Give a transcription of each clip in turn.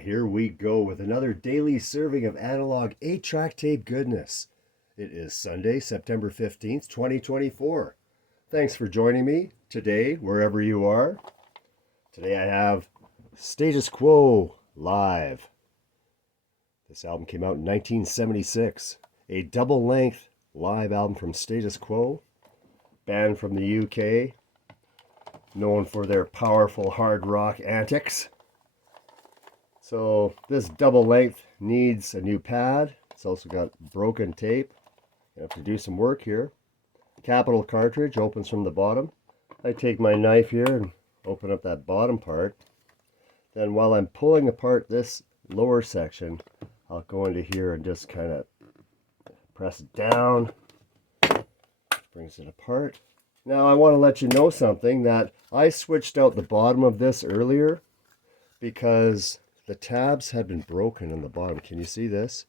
Here we go with another daily serving of analog 8-track tape goodness. It is Sunday, September 15th, 2024. Thanks for joining me today, wherever you are. Today I have Status Quo Live. This album came out in 1976. A double-length live album from Status Quo, band from the UK, known for their powerful hard rock antics. So this double length needs a new pad. It's also got broken tape. I have to do some work here. Capital cartridge opens from the bottom. I take my knife here and open up that bottom part. Then while I'm pulling apart this lower section, I'll go into here and just kind of press it down. Brings it apart. Now I want to let you know something, that I switched out the bottom of this earlier because the tabs had been broken in the bottom. Can you see this?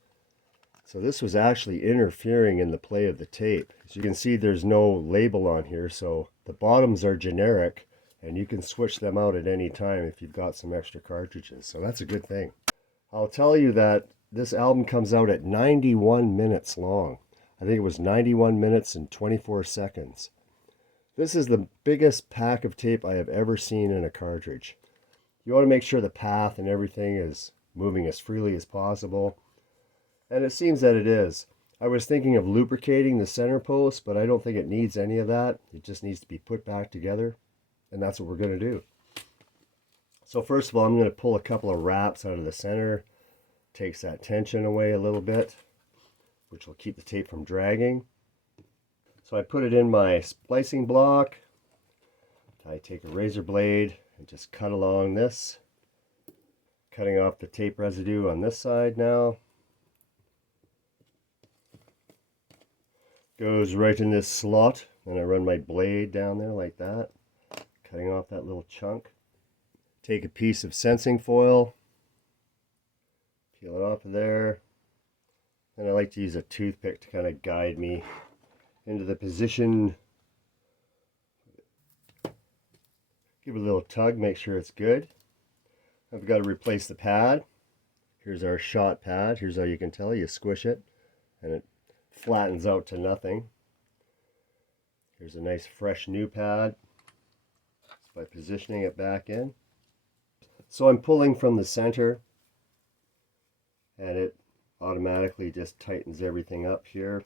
So this was actually interfering in the play of the tape. As you can see, there's no label on here, so the bottoms are generic and you can switch them out at any time if you've got some extra cartridges. So that's a good thing. I'll tell you that this album comes out at 91 minutes long. I think it was 91 minutes and 24 seconds. This is the biggest pack of tape I have ever seen in a cartridge. You want to make sure the path and everything is moving as freely as possible. And it seems that it is. I was thinking of lubricating the center post, but I don't think it needs any of that. It just needs to be put back together. And that's what we're going to do. So first of all, I'm going to pull a couple of wraps out of the center. Takes that tension away a little bit, which will keep the tape from dragging. So I put it in my splicing block. I take a razor blade and just cut along this, cutting off the tape residue on this side now. Goes right in this slot, and I run my blade down there like that, cutting off that little chunk. Take a piece of sensing foil, peel it off of there, and I like to use a toothpick to kind of guide me into the position. Give it a little tug, make sure it's good. I've got to replace the pad. Here's our shot pad. Here's how you can tell. You squish it and it flattens out to nothing. Here's a nice fresh new pad just by positioning it back in. So I'm pulling from the center and it automatically just tightens everything up here.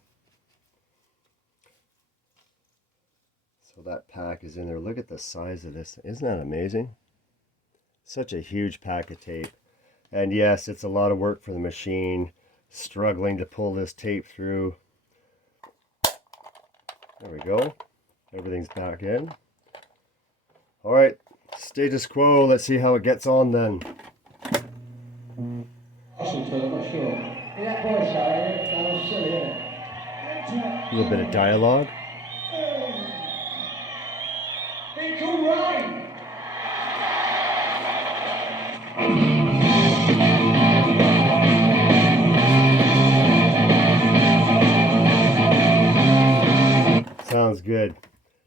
So that pack is in there. Look at the size of this. Isn't that amazing? Such a huge pack of tape. And yes, it's a lot of work for the machine, struggling to pull this tape through. There we go. Everything's back in. All right, Status Quo. Let's see how it gets on then. A little bit of dialogue. Sounds good.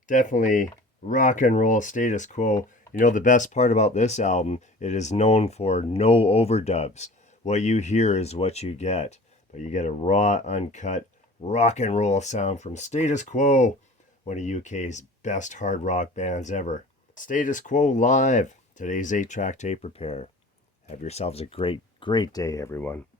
Definitely rock and roll Status Quo. You know, the best part about this album, it is known for no overdubs. What you hear is what you get. But you get a raw, uncut, rock and roll sound from Status Quo, one of UK's best hard rock bands ever. Status Quo Live, today's 8-track tape repair. Have yourselves a great day, everyone.